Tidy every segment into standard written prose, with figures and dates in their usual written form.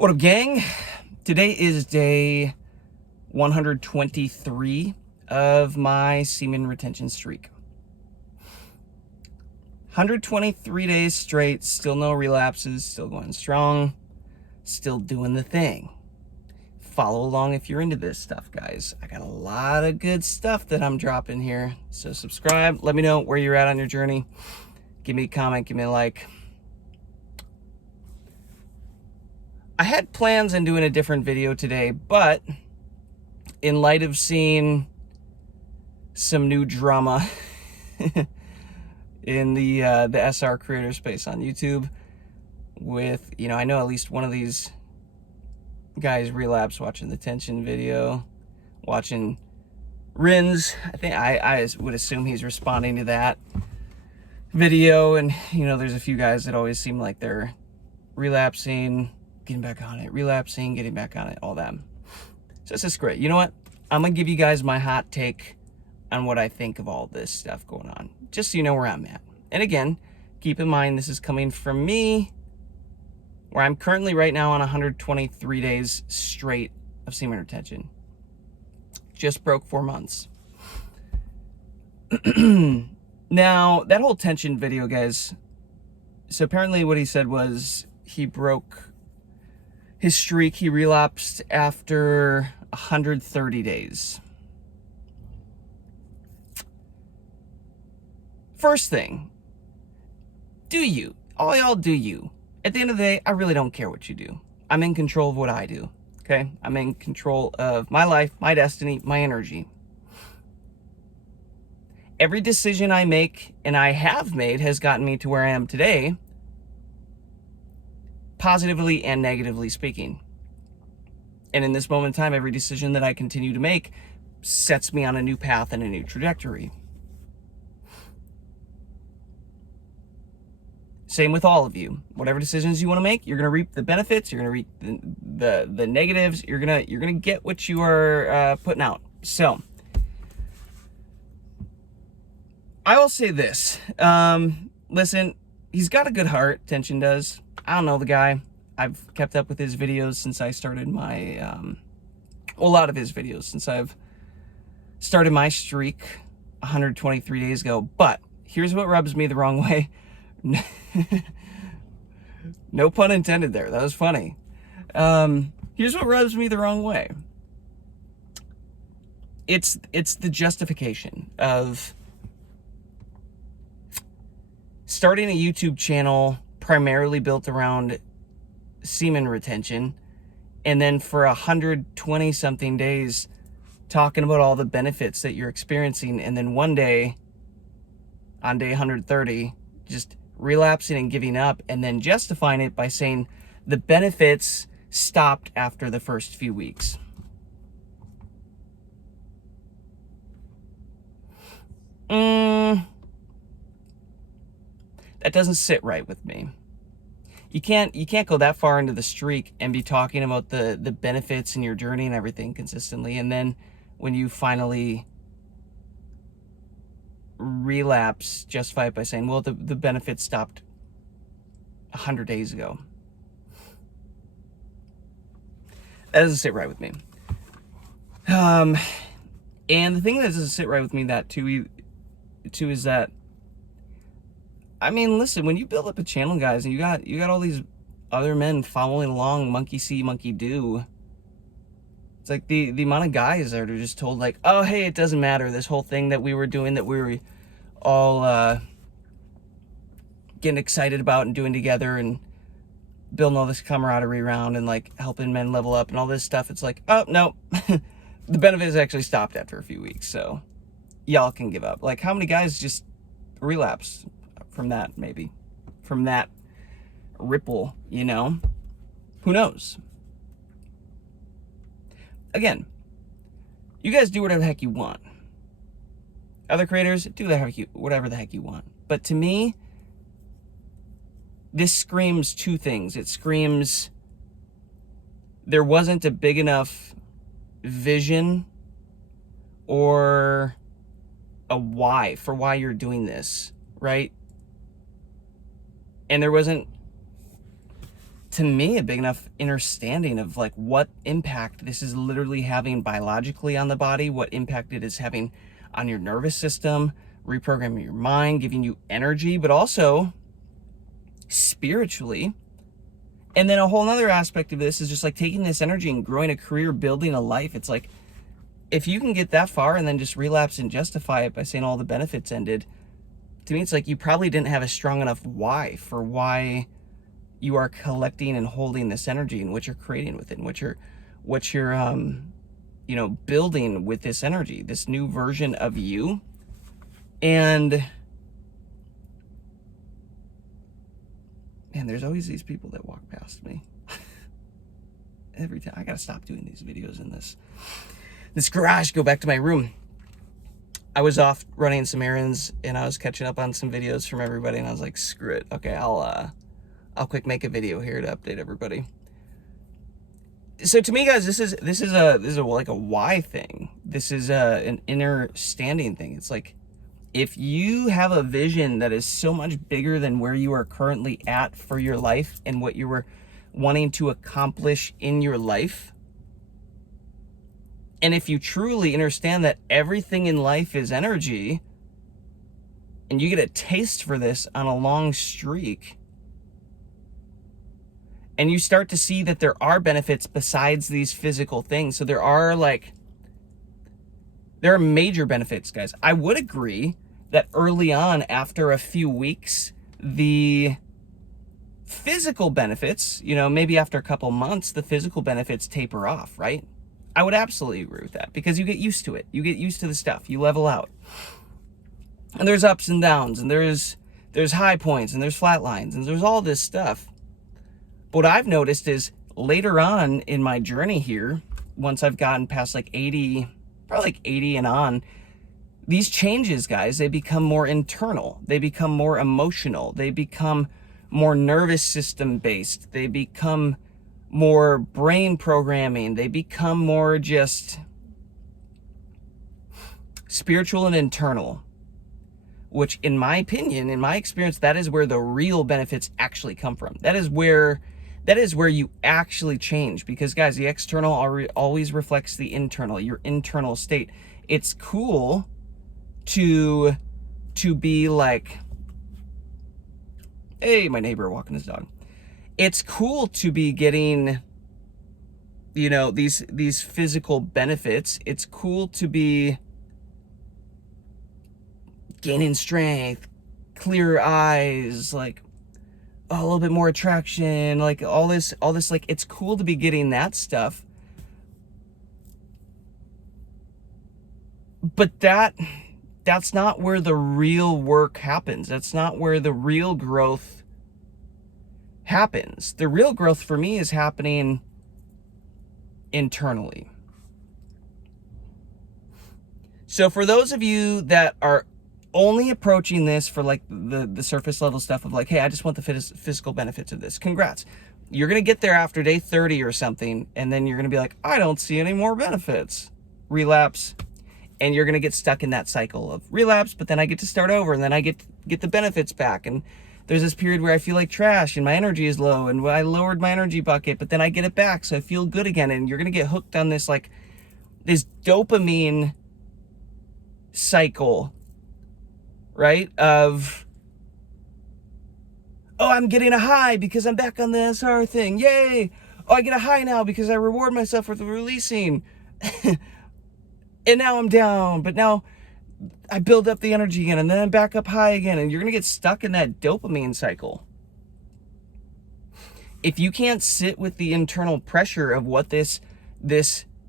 What up, gang? Today is day 123 of my semen retention streak. 123 days straight, still no relapses, still going strong, still doing the thing. Follow along if you're into this stuff, guys. I got a lot of good stuff that I'm dropping here. So subscribe, let me know where you're at on your journey. Give me a comment, give me a like. I had plans on doing a different video today, but in light of seeing some new drama in the SR creator space on YouTube with, I know at least one of these guys relapse watching the tension video, watching Rins. I think I would assume he's responding to that video, and there's a few guys that always seem like they're relapsing, getting back on it, relapsing, getting back on it, all that. So it's just great. You know what? I'm gonna give you guys my hot take on what I think of all this stuff going on, just so you know where I'm at. And again, keep in mind this is coming from me, where I'm currently right now on 123 days straight of semen retention. Just broke 4 months. Now, that whole tension video, guys, so apparently what he said was he broke his streak, he relapsed after 130 days. First thing, do you. All y'all do you. At the end of the day, I really don't care what you do. I'm in control of what I do, okay? I'm in control of my life, my destiny, my energy. Every decision I make, and I have made, has gotten me to where I am today, positively and negatively speaking. And in this moment in time, every decision that I continue to make sets me on a new path and a new trajectory. Same with all of you. Whatever decisions you want to make, you're going to reap the benefits, you're going to reap the negatives, you're going to get what you are putting out. So, I will say this. Listen, he's got a good heart, Tension does. I don't know the guy. I've kept up with his videos since I started my, a lot of his videos since I've started my streak 123 days ago. But here's what rubs me the wrong way. No pun intended there. That was funny. Here's what rubs me the wrong way. It's the justification of starting a YouTube channel primarily built around semen retention, and then for 120 something days talking about all the benefits that you're experiencing, and then one day on day 130 just relapsing and giving up, and then justifying it by saying the benefits stopped after the first few weeks. That doesn't sit right with me. You can't go that far into the streak and be talking about the benefits in your journey and everything consistently, and then when you finally relapse, justify it by saying, well, the benefits stopped 100 days ago. That doesn't sit right with me. And the thing that doesn't sit right with me too is that, I mean, listen, when you build up a channel, guys, and you got all these other men following along, monkey see, monkey do. It's like the amount of guys that are just told, like, oh, hey, it doesn't matter. This whole thing that we were doing, that we were all getting excited about and doing together and building all this camaraderie around and, like, helping men level up and all this stuff. It's like, oh, no, the benefits actually stopped after a few weeks, so y'all can give up. Like, how many guys just relapse from that, maybe? From that ripple, Who knows? Again, you guys do whatever the heck you want. Other creators, do whatever the heck you want. But to me, this screams two things. It screams there wasn't a big enough vision or a why for why you're doing this, right? And there wasn't to me, a big enough understanding of like what impact this is literally having biologically on the body, what impact it is having on your nervous system, reprogramming your mind, giving you energy, but also spiritually. And then a whole other aspect of this is just like taking this energy and growing a career, building a life. It's like, if you can get that far and then just relapse and justify it by saying all the benefits ended, to me, it's like you probably didn't have a strong enough why for why you are collecting and holding this energy and what you're creating with it and what you're building with this energy, this new version of you. And man, there's always these people that walk past me every time. I gotta stop doing these videos in this garage, go back to my room. I was off running some errands and I was catching up on some videos from everybody, and I was like, screw it. Okay, I'll quick make a video here to update everybody. So to me, guys, this is like a why thing. This is an inner standing thing. It's like, if you have a vision that is so much bigger than where you are currently at for your life and what you were wanting to accomplish in your life, and if you truly understand that everything in life is energy, and you get a taste for this on a long streak, and you start to see that there are benefits besides these physical things. So there are major benefits, guys. I would agree that early on, after a few weeks, the physical benefits, maybe after a couple months, the physical benefits taper off, right? I would absolutely agree with that, because you get used to it. You get used to the stuff. You level out. And there's ups and downs, and there's high points, and there's flat lines, and there's all this stuff. But what I've noticed is later on in my journey here, once I've gotten past like 80, probably like 80 and on, these changes, guys, they become more internal. They become more emotional. They become more nervous system based. They become more brain programming. They become more just spiritual and internal, which in my opinion, in my experience, that is where the real benefits actually come from. That is where you actually change, because guys, the external always reflects the internal, your internal state. It's cool to be like, hey, my neighbor walking his dog. It's cool to be getting, these physical benefits. It's cool to be gaining strength, clear eyes, like a little bit more attraction, like all this, like, it's cool to be getting that stuff. But that's not where the real work happens. That's not where the real growth happens. The real growth for me is happening internally. So for those of you that are only approaching this for like the surface level stuff of like, hey, I just want the physical benefits of this, congrats. You're going to get there after day 30 or something, and then you're going to be like, I don't see any more benefits. Relapse. And you're going to get stuck in that cycle of relapse, but then I get to start over, and then I get the benefits back. And there's this period where I feel like trash and my energy is low, and I lowered my energy bucket, but then I get it back, so I feel good again. And you're going to get hooked on this, like, this dopamine cycle, right? Of, oh, I'm getting a high because I'm back on the SR thing. Yay! Oh, I get a high now because I reward myself with releasing. And now I'm down, but now I build up the energy again, and then I'm back up high again, and you're going to get stuck in that dopamine cycle. If you can't sit with the internal pressure of what this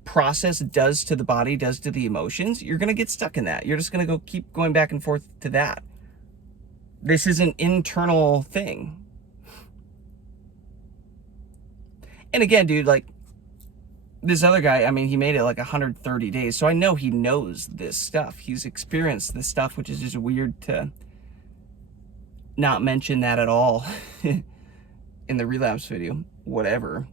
process does to the body, does to the emotions, you're going to get stuck in that. You're just going to keep going back and forth to that. This is an internal thing. And again, dude, like, this other guy, I mean, he made it like 130 days, so I know he knows this stuff. He's experienced this stuff, which is just weird to not mention that at all in the relapse video. Whatever.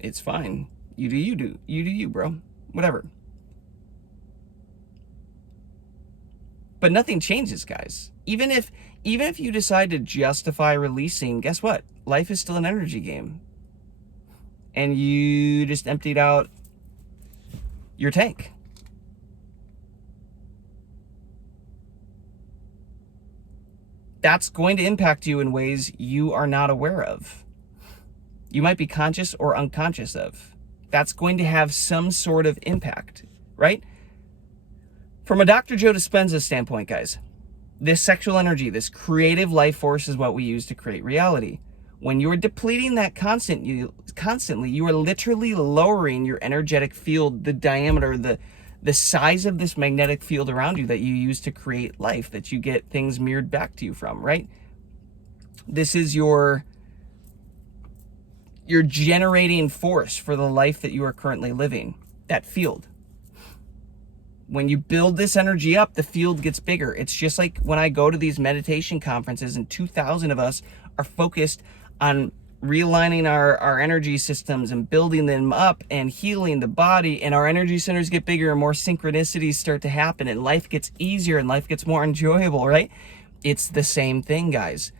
It's fine. You do you, bro. Whatever. But nothing changes, guys. Even if you decide to justify releasing, guess what? Life is still an energy game. and you just emptied out your tank. That's going to impact you in ways you are not aware of. You might be conscious or unconscious of. That's going to have some sort of impact, right? From a Dr. Joe Dispenza standpoint, guys, this sexual energy, this creative life force is what we use to create reality. When you're depleting that constantly, you are literally lowering your energetic field, the diameter, the size of this magnetic field around you that you use to create life, that you get things mirrored back to you from, right? This is your generating force for the life that you are currently living, that field. When you build this energy up, the field gets bigger. It's just like when I go to these meditation conferences and 2,000 of us are focused on realigning our energy systems and building them up and healing the body, and our energy centers get bigger and more synchronicities start to happen and life gets easier and life gets more enjoyable, right? It's the same thing, guys.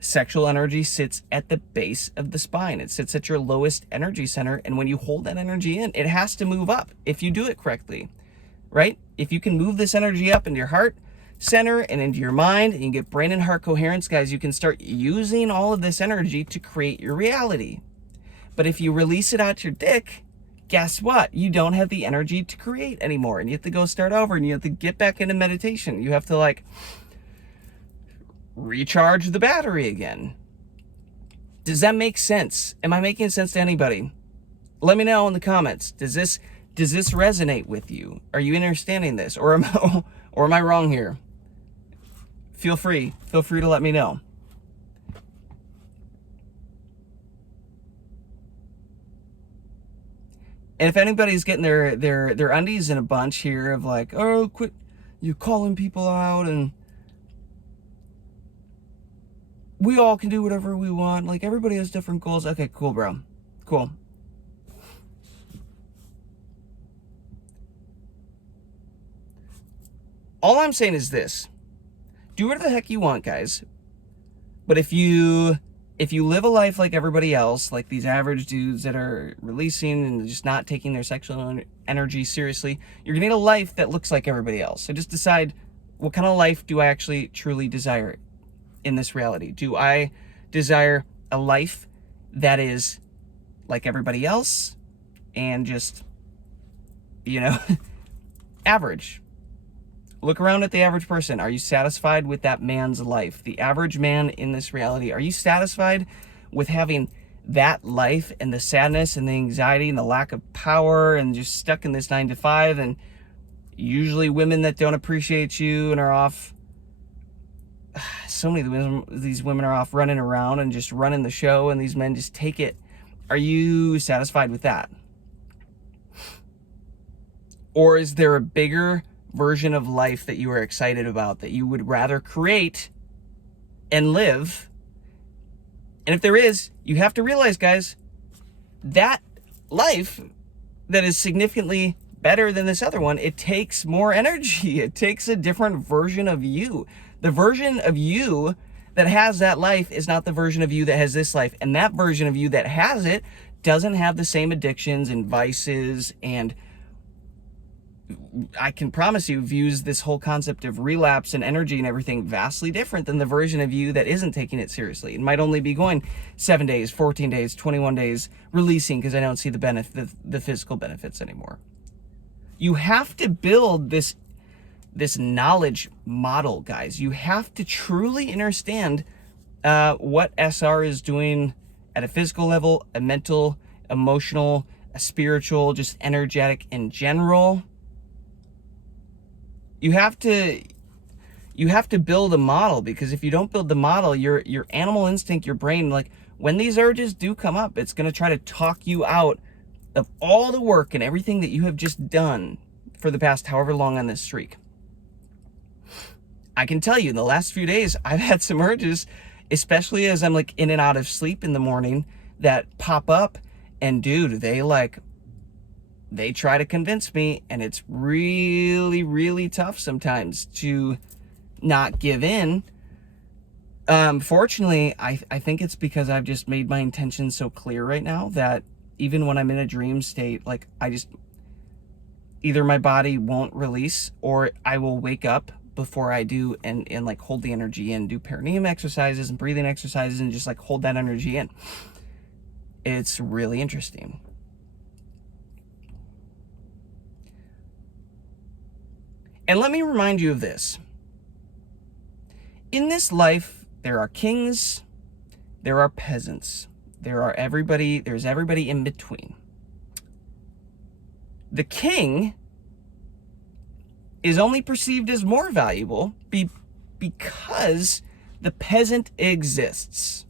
Sexual energy sits at the base of the spine. It sits at your lowest energy center, and when you hold that energy in, it has to move up if you do it correctly, right? If you can move this energy up into your heart center and into your mind, and you get brain and heart coherence, guys, you can start using all of this energy to create your reality. But if you release it out your dick, guess what? You don't have the energy to create anymore, and you have to go start over, and you have to get back into meditation. You have to like recharge the battery again. Does that make sense? Am I making sense to anybody? Let me know in the comments. Does this resonate with you? Are you understanding this, or am I wrong here? Feel free to let me know. And if anybody's getting their undies in a bunch here of like, oh, quit you calling people out, and we all can do whatever we want, like everybody has different goals. Okay, cool, bro. Cool. All I'm saying is this: do whatever the heck you want, guys. But if you live a life like everybody else, like these average dudes that are releasing and just not taking their sexual energy seriously, you're gonna need a life that looks like everybody else. So just decide, what kind of life do I actually truly desire in this reality? Do I desire a life that is like everybody else and just, average? Look around at the average person. Are you satisfied with that man's life? The average man in this reality, are you satisfied with having that life and the sadness and the anxiety and the lack of power and just stuck in this 9 to 5, and usually women that don't appreciate you and are off, so many of these women are off running around and just running the show, and these men just take it. Are you satisfied with that? Or is there a bigger version of life that you are excited about, that you would rather create and live? And if there is, you have to realize, guys, that life that is significantly better than this other one, it takes more energy. It takes a different version of you. The version of you that has that life is not the version of you that has this life. And that version of you that has it doesn't have the same addictions and vices, and I can promise you, views this whole concept of relapse and energy and everything vastly different than the version of you that isn't taking it seriously. It might only be going 7 days, 14 days, 21 days, releasing because I don't see the physical benefits anymore. You have to build this knowledge model, guys. You have to truly understand what SR is doing at a physical level, a mental, emotional, a spiritual, just energetic in general. You have to build a model, because if you don't build the model, your animal instinct, your brain, like when these urges do come up, it's going to try to talk you out of all the work and everything that you have just done for the past however long on this streak. I can tell you, in the last few days, I've had some urges, especially as I'm like in and out of sleep in the morning, that pop up, and dude, they try to convince me, and it's really, really tough sometimes to not give in. Fortunately, I think it's because I've just made my intention so clear right now that even when I'm in a dream state, like either my body won't release, or I will wake up before I do and like hold the energy in, do perineum exercises and breathing exercises and just like hold that energy in. It's really interesting. And let me remind you of this. In this life, there are kings, there are peasants, there's everybody in between. The king is only perceived as more valuable because the peasant exists.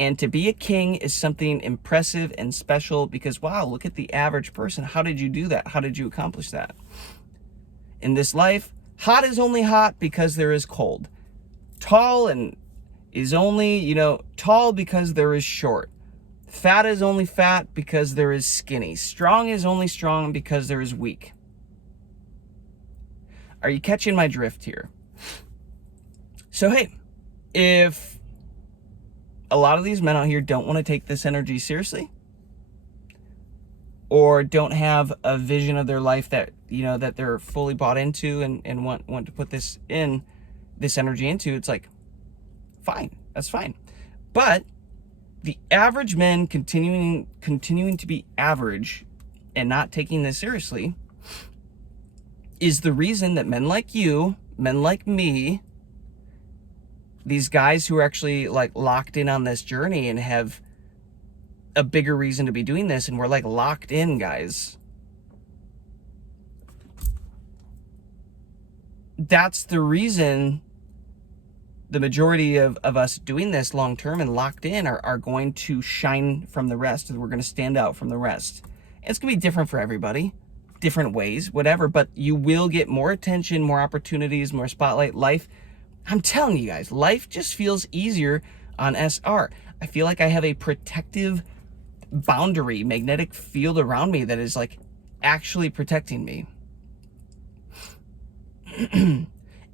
And to be a king is something impressive and special because, wow, look at the average person. How did you do that? How did you accomplish that? In this life, hot is only hot because there is cold. Tall and is only, tall because there is short. Fat is only fat because there is skinny. Strong is only strong because there is weak. Are you catching my drift here? So, hey, if a lot of these men out here don't want to take this energy seriously, or don't have a vision of their life that, that they're fully bought into and want to put this energy into, it's like, fine, that's fine. But the average men continuing to be average and not taking this seriously is the reason that men like you, men like me, these guys who are actually like locked in on this journey and have a bigger reason to be doing this, and we're like locked in, guys. That's the reason the majority of us doing this long term and locked in are going to shine from the rest. We're going to stand out from the rest. It's going to be different for everybody, different ways, whatever, but you will get more attention, more opportunities, more spotlight. Life, I'm telling you guys, life just feels easier on SR. I feel like I have a protective boundary, magnetic field around me that is like actually protecting me.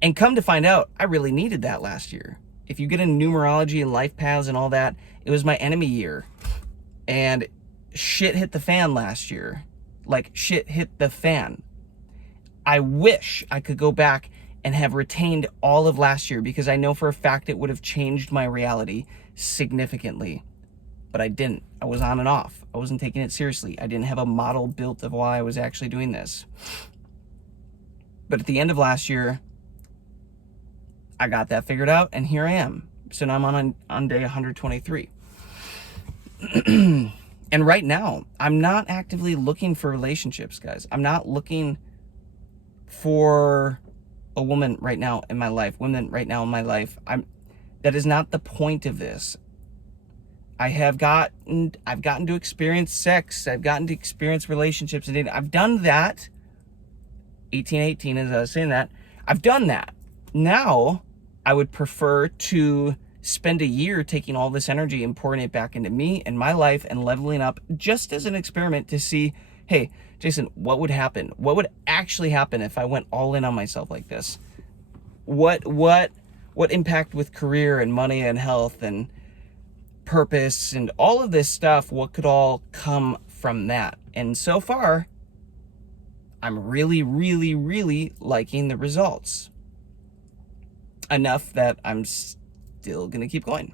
And come to find out, I really needed that last year. If you get in numerology and life paths and all that, it was my enemy year. And shit hit the fan last year. Like, shit hit the fan. I wish I could go back and have retained all of last year, because I know for a fact it would have changed my reality significantly. But I didn't. I was on and off. I wasn't taking it seriously. I didn't have a model built of why I was actually doing this. But at the end of last year, I got that figured out, and here I am. So now I'm on day 123. And right now, I'm not actively looking for relationships, guys. I'm not looking for a woman right now in my life, women right now in my life. That is not the point of this. I've gotten to experience sex. I've gotten to experience relationships and dating. I've done that. 1818, as I was saying that. I've done that. Now, I would prefer to spend a year taking all this energy and pouring it back into me and my life and leveling up, just as an experiment to see, hey, Jason, what would happen? What would actually happen if I went all in on myself like this? What impact with career and money and health and purpose and all of this stuff, what could all come from that? And so far, I'm really, really, really liking the results. Enough that I'm still going to keep going.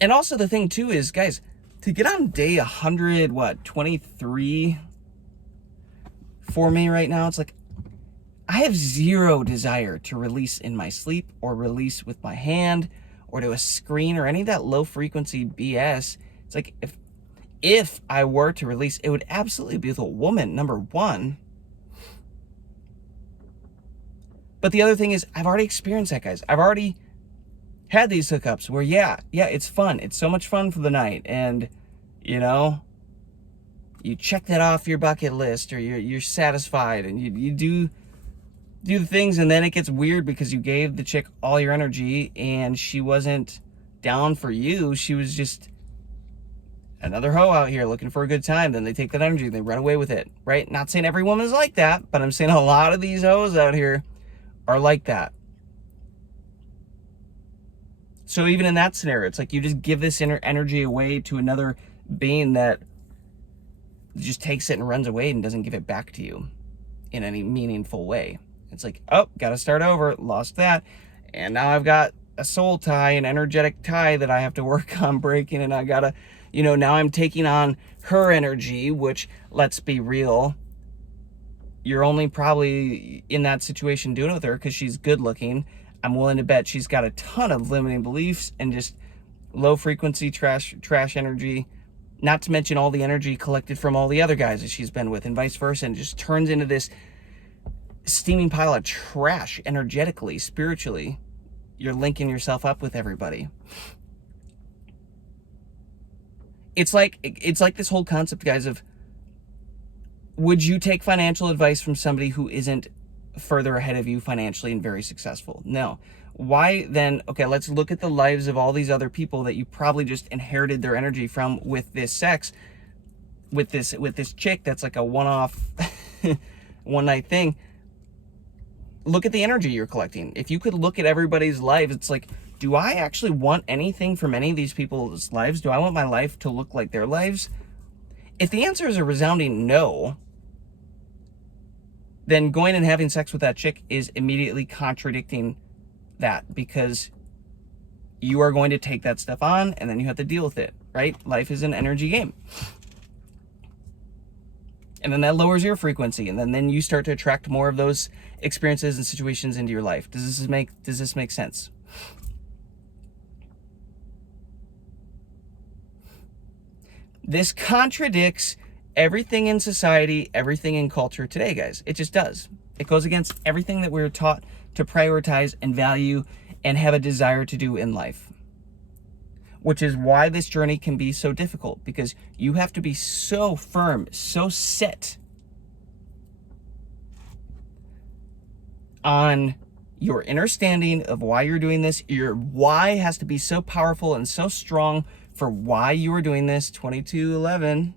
And also the thing too is, guys, to get on day 23 for me right now, it's like I have zero desire to release in my sleep or release with my hand or to a screen or any of that low frequency BS. It's like if I were to release, it would absolutely be with a woman, number one. But the other thing is, I've already experienced that, guys. I've already had these hookups where, yeah, it's fun. It's so much fun for the night. And, you check that off your bucket list, or you're satisfied, and you do the things, and then it gets weird because you gave the chick all your energy and she wasn't down for you. She was just another hoe out here looking for a good time. Then they take that energy, they run away with it, right? Not saying every woman is like that, but I'm saying a lot of these hoes out here are like that. So even in that scenario, it's like you just give this inner energy away to another being that just takes it and runs away and doesn't give it back to you in any meaningful way. It's like, oh, gotta start over, lost that, and now I've got a soul tie, an energetic tie that I have to work on breaking, and I gotta, now I'm taking on her energy, which, let's be real, you're only probably in that situation doing it with her because she's good looking. I'm willing to bet she's got a ton of limiting beliefs and just low frequency trash energy, not to mention all the energy collected from all the other guys that she's been with, and vice versa, and just turns into this steaming pile of trash energetically, spiritually. You're linking yourself up with everybody. It's like this whole concept, guys, of would you take financial advice from somebody who isn't further ahead of you financially and very successful? No. Why then? Okay, let's look at the lives of all these other people that you probably just inherited their energy from with this sex, with this chick that's like a one-off one night thing. Look at the energy you're collecting. If you could look at everybody's lives, it's like, do I actually want anything from any of these people's lives? Do I want my life to look like their lives? If the answer is a resounding no, then going and having sex with that chick is immediately contradicting that, because you are going to take that stuff on and then you have to deal with it, right? Life is an energy game. And then that lowers your frequency, and then you start to attract more of those experiences and situations into your life. Does this make sense? This contradicts everything in society, everything in culture today, guys. It just does. It goes against everything that we're taught to prioritize and value and have a desire to do in life. Which is why this journey can be so difficult, because you have to be so firm, so set on your understanding of why you're doing this. Your why has to be so powerful and so strong for why you are doing this. 2211,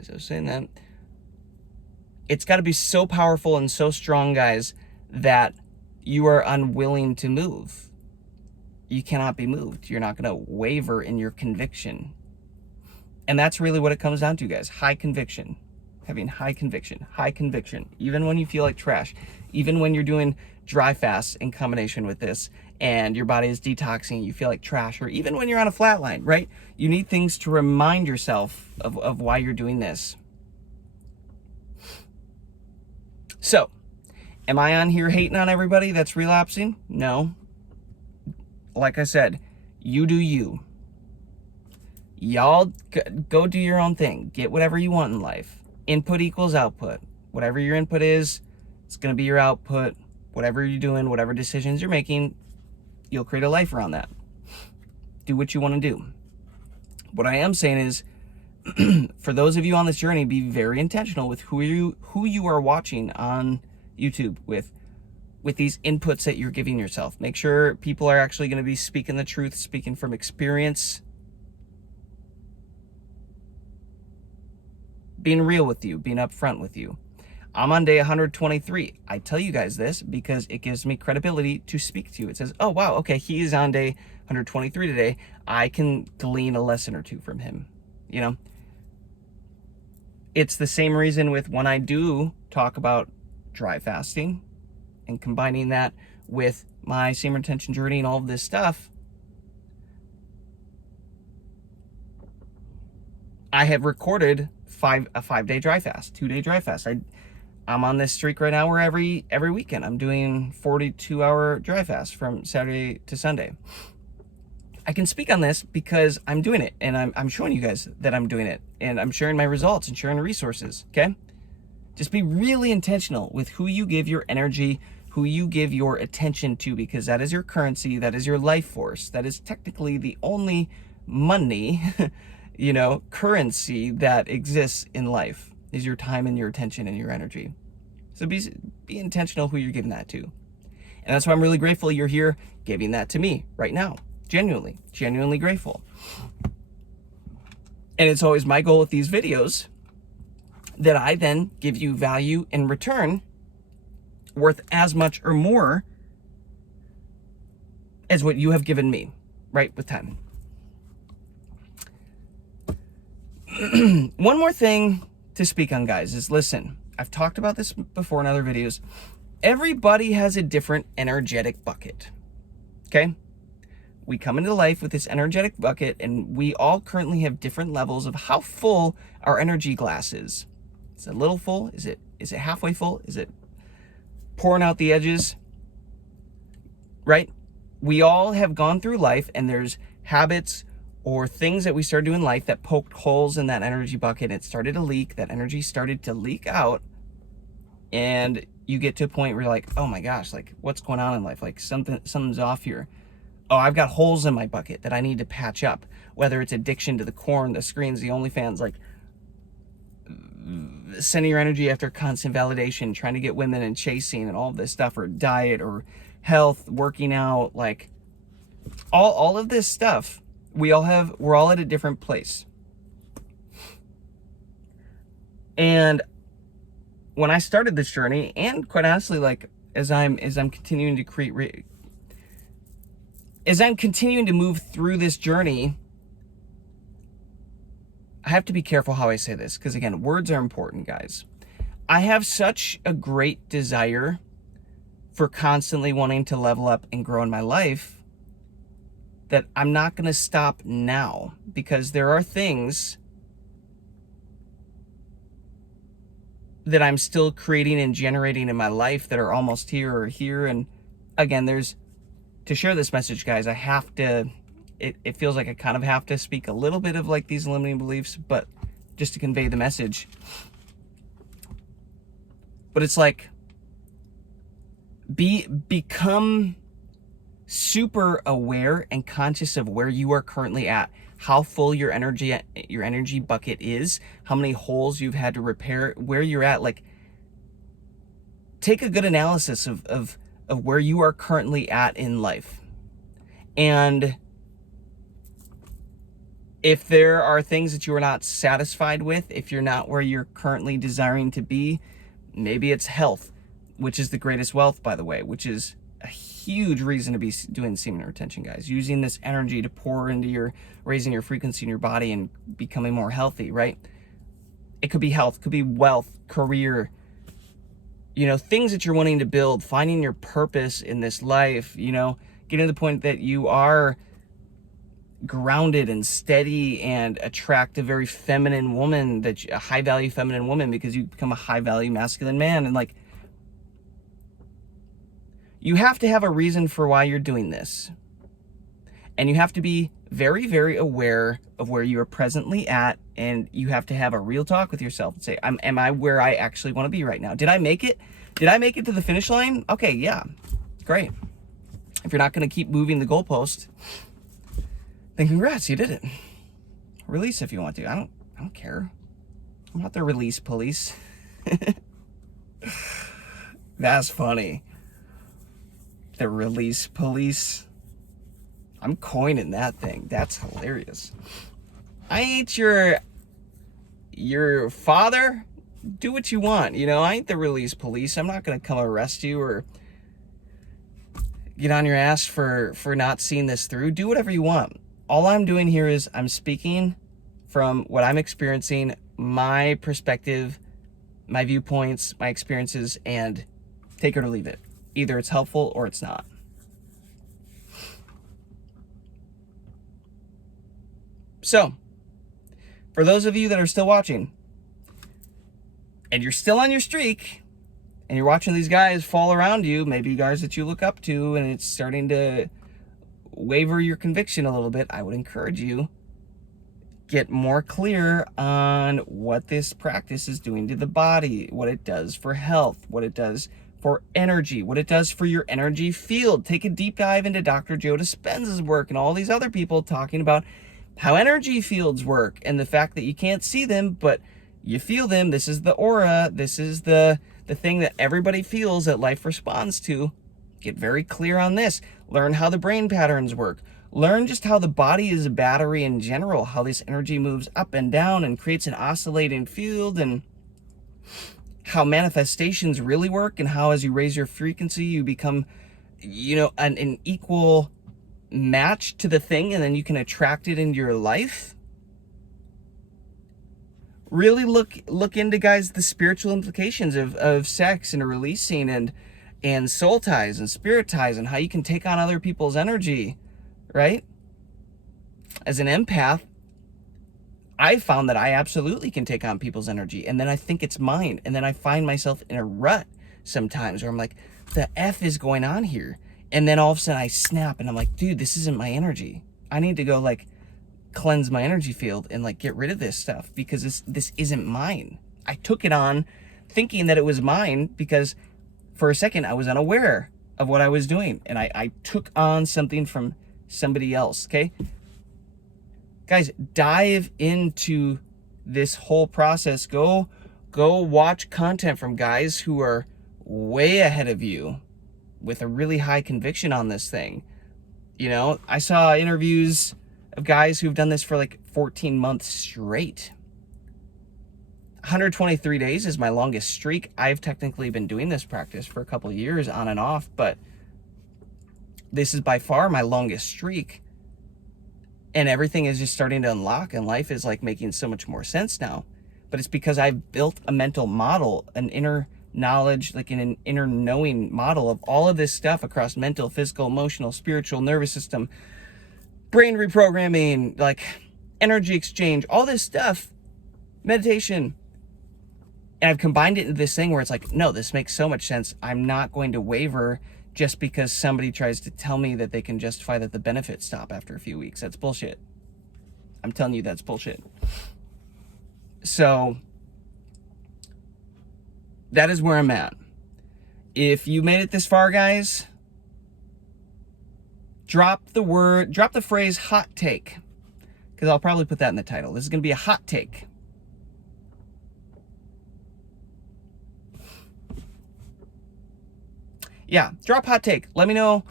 as I was saying that, it's got to be so powerful and so strong, guys, that you are unwilling to move. You cannot be moved. You're not going to waver in your conviction. And that's really what it comes down to, guys. High conviction. Having high conviction. High conviction. Even when you feel like trash. Even when you're doing dry fasts in combination with this and your body is detoxing, you feel like trash, or even when you're on a flat line, right? You need things to remind yourself of why you're doing this. So, am I on here hating on everybody that's relapsing? No. Like I said, you do you. Y'all go do your own thing. Get whatever you want in life. Input equals output. Whatever your input is, it's going to be your output. Whatever you're doing, whatever decisions you're making, you'll create a life around that. Do what you want to do. What I am saying is, for those of you on this journey, be very intentional with who you are watching on YouTube with these inputs that you're giving yourself. Make sure people are actually going to be speaking the truth, speaking from experience, being real with you, being upfront with you. I'm on day 123. I tell you guys this because it gives me credibility to speak to you. It says, oh, wow, okay, he is on day 123 today. I can glean a lesson or two from him. It's the same reason with when I do talk about dry fasting and combining that with my semen retention journey and all of this stuff. I have recorded a 5-day dry fast, 2-day dry fast. I'm on this streak right now where every weekend I'm doing 42-hour dry fast from Saturday to Sunday. I can speak on this because I'm doing it, and I'm showing you guys that I'm doing it, and I'm sharing my results and sharing resources, okay? Just be really intentional with who you give your energy, who you give your attention to, because that is your currency, that is your life force, that is technically the only money, currency that exists in life, is your time and your attention and your energy. So be intentional who you're giving that to. And that's why I'm really grateful you're here giving that to me right now. Genuinely grateful. And it's always my goal with these videos that I then give you value in return worth as much or more as what you have given me, right, with time. One more thing to speak on, guys, is listen, I've talked about this before in other videos. Everybody has a different energetic bucket, okay? We come into life with this energetic bucket, and we all currently have different levels of how full our energy glass is. Is it a little full? Is it halfway full? Is it pouring out the edges? Right? We all have gone through life, and there's habits or things that we started doing in life that poked holes in that energy bucket. It started to leak. That energy started to leak out, and you get to a point where you're like, oh my gosh, like what's going on in life? Like something's off here. Oh, I've got holes in my bucket that I need to patch up. Whether it's addiction to the corn, the screens, the OnlyFans, like sending your energy after constant validation, trying to get women and chasing and all of this stuff, or diet or health, working out, like all of this stuff, we're all at a different place. And when I started this journey, and quite honestly, like as I'm continuing to create, as I'm continuing to move through this journey, I have to be careful how I say this, because again, words are important, guys. I have such a great desire for constantly wanting to level up and grow in my life that I'm not going to stop now, because there are things that I'm still creating and generating in my life that are almost here or here. And again, to share this message, guys, I have to, it feels like I kind of have to speak a little bit of like these limiting beliefs, but just to convey the message. But it's like, become super aware and conscious of where you are currently at, how full your energy bucket is, how many holes you've had to repair, where you're at. Like, take a good analysis of where you are currently at in life. And if there are things that you are not satisfied with, if you're not where you're currently desiring to be, maybe it's health, which is the greatest wealth, by the way, which is a huge reason to be doing semen retention, guys. Using this energy to pour into raising your frequency in your body and becoming more healthy, right? It could be health, could be wealth, career, things that you're wanting to build, finding your purpose in this life, getting to the point that you are grounded and steady and attract a very feminine woman, a high value feminine woman, because you become a high value masculine man. And like, you have to have a reason for why you're doing this. And you have to be very, very aware of where you are presently at. And you have to have a real talk with yourself and say, am I where I actually want to be right now? Did I make it? Did I make it to the finish line? Okay, yeah, great. If you're not going to keep moving the goalpost, then congrats, you did it. Release if you want to. I don't care. I'm not the release police. That's funny. The release police. I'm coining that thing. That's hilarious. I ain't your father. Do what you want. I ain't the release police. I'm not going to come arrest you or get on your ass for not seeing this through. Do whatever you want. All I'm doing here is I'm speaking from what I'm experiencing, my perspective, my viewpoints, my experiences, and take it or leave it. Either it's helpful or it's not. So, for those of you that are still watching, and you're still on your streak, and you're watching these guys fall around you, maybe guys that you look up to, and it's starting to waver your conviction a little bit, I would encourage you, get more clear on what this practice is doing to the body, what it does for health, what it does for energy, what it does for your energy field. Take a deep dive into Dr. Joe Dispenza's work and all these other people talking about how energy fields work and the fact that you can't see them, but you feel them. This is the aura. This is the thing that everybody feels, that life responds to. Get very clear on this. Learn how the brain patterns work. Learn just how the body is a battery in general, how this energy moves up and down and creates an oscillating field, and how manifestations really work, and how as you raise your frequency, you become, an equal match to the thing and then you can attract it into your life. Really look into, guys, the spiritual implications of sex and releasing and soul ties and spirit ties and how you can take on other people's energy, right? As an empath, I found that I absolutely can take on people's energy, and then I think it's mine, and then I find myself in a rut sometimes where I'm like, the F is going on here? And then all of a sudden I snap and I'm like, dude, this isn't my energy. I need to go like cleanse my energy field and like get rid of this stuff because this isn't mine. I took it on thinking that it was mine because for a second I was unaware of what I was doing, and I took on something from somebody else. Okay, guys, dive into this whole process. Go watch content from guys who are way ahead of you with a really high conviction on this thing. You know, I saw interviews of guys who've done this for like 14 months straight. 123 days is my longest streak. I've technically been doing this practice for a couple of years on and off, but this is by far my longest streak. And everything is just starting to unlock, and life is like making so much more sense now. But it's because I've built a mental model, an inner knowledge, like an inner knowing model of all of this stuff across mental, physical, emotional, spiritual, nervous system, brain reprogramming, like energy exchange, all this stuff, meditation. And I've combined it into this thing where it's like, no, this makes so much sense. I'm not going to waver just because somebody tries to tell me that they can justify that the benefits stop after a few weeks. That's bullshit. I'm telling you, that's bullshit. So that is where I'm at. If you made it this far, guys, drop the phrase hot take, because I'll probably put that in the title. This is going to be a hot take. Yeah, drop hot take. Let me know,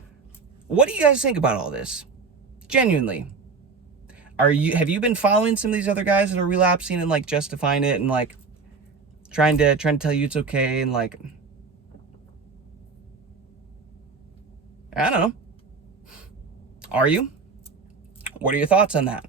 what do you guys think about all this? Genuinely. Have you been following some of these other guys that are relapsing and like justifying it and like trying to tell you it's okay and like, I don't know. Are you? What are your thoughts on that?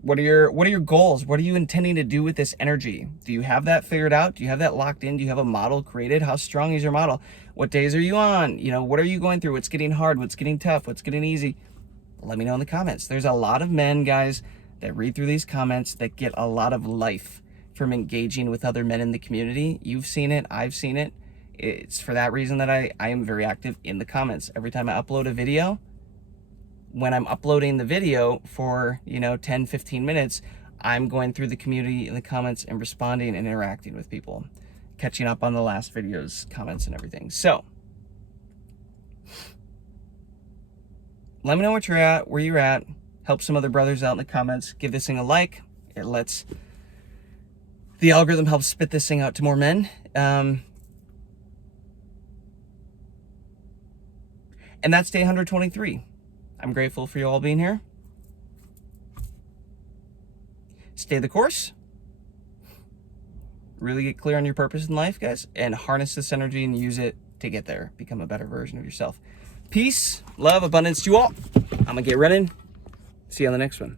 What are your goals? What are you intending to do with this energy? Do you have that figured out? Do you have that locked in? Do you have a model created? How strong is your model? What days are you on? You know, what are you going through? What's getting hard? What's getting tough? What's getting easy? Let me know in the comments. There's a lot of men, guys, that read through these comments that get a lot of life from engaging with other men in the community. You've seen it. I've seen it. It's for that reason that I am very active in the comments. Every time I upload a video, when I'm uploading the video for, 10, 15 minutes, I'm going through the community in the comments and responding and interacting with people, catching up on the last video's comments and everything. So let me know what you're at, where you're at. Help some other brothers out in the comments. Give this thing a like. It lets the algorithm help spit this thing out to more men. And that's day 123. I'm grateful for you all being here. Stay the course. Really get clear on your purpose in life, guys, and harness this energy and use it to get there. Become a better version of yourself. Peace, love, abundance to you all. I'm going to get running. See you on the next one.